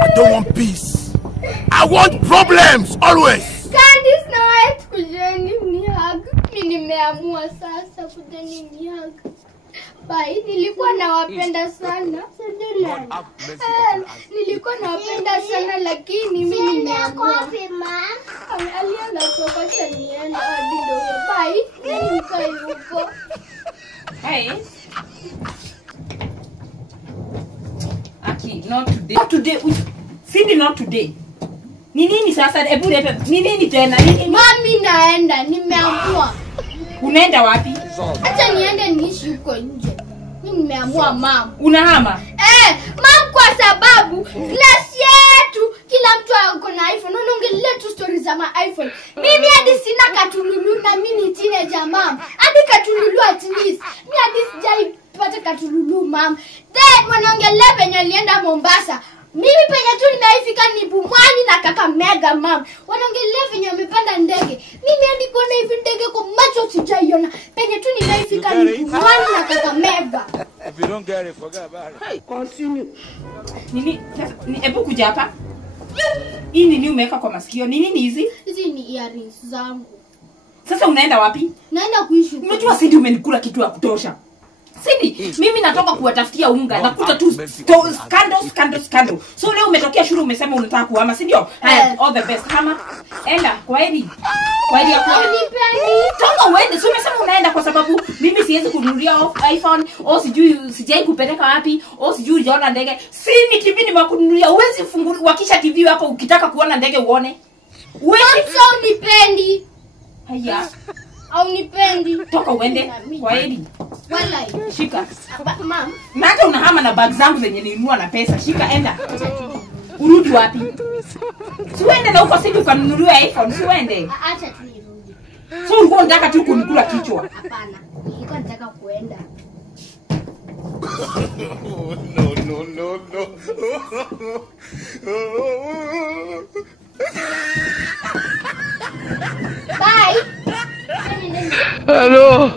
I don't want peace. I want problems always. Candice na wewe kujeni mnihaga. Mimi nimeamua sasa kujeni mnihaga. Bye, nilikuwa nawapenda sana. Nilikuwa nawapenda sana lakini mimi nimeamua. Alienda kwa nienda hadi ndio. Bye, nilikuwa yuko. Hey. Aki, not today. Not today. Cindy, not today. Ni nini sasa? Hebu leta. Ni nini tena? Nini? Mami naenda, nimeamua. Unaenda wapi? Acha niende niishi huko nje. Mimi nimeamua mam. Unahama? Mam kwa sababu class yetu kila mtu ako na iPhone. Unaongelea tu stories za iPhone. Mimi hadi sina katululu na mimi ni teenager mam. Hadi katululu at least. Mimi hadi sijaipata katululu mam. Then wanaongelea penye alienda Mombasa. Mimi penye tu nimeifika ni Pumwani na Kakamega mam. Wanaongelea venye wamepanda ndege. Mimi hadi kuona hivi ndege kwa macho sijaiona. Penye tu nimeifika ni Pumwani na Kakamega. If you don't get it, forget about it. Hey, continue. Nini? Hebu kuja hapa. Hii nini umeweka kwa masikio? Ni nini hizi? Hizi ni earrings zangu. Sasa unaenda wapi? Naenda kuishi. Unajua Cindy umenikula kitu ya kutosha. Cindy, mimi natoka kuwatafutia unga, nakuta tu scandal. So leo umetokea shule umesema unataka kuhama, si ndio? Haya, all the best. Hama. Enda, kwaheri. Kwaheri hapo. Toka uende. So umesema unaenda kwa sababu mimi siwezi kununulia iPhone, au sijai kupeleka wapi, au sijui hujaona ndege. Si ni TV nimekununulia. Uwezi fungua kisha TV hapo ukitaka kuona ndege uone. Wewe unipendi. Haya. Au nipendi. Toka uende. Kwaheri. Wallahi. Shika. Mam. Na hata unahama na bag zangu zenye nilinunua na pesa. Shika, enda. Urudi wapi? Si uende na uko sisi ukanunuliwa iPhone, si uende. Acha tu nirudi. So ulikuwa unataka tu kunikula kichwa. Hapana. Nilikuwa nataka kuenda. No. Bye. Hello.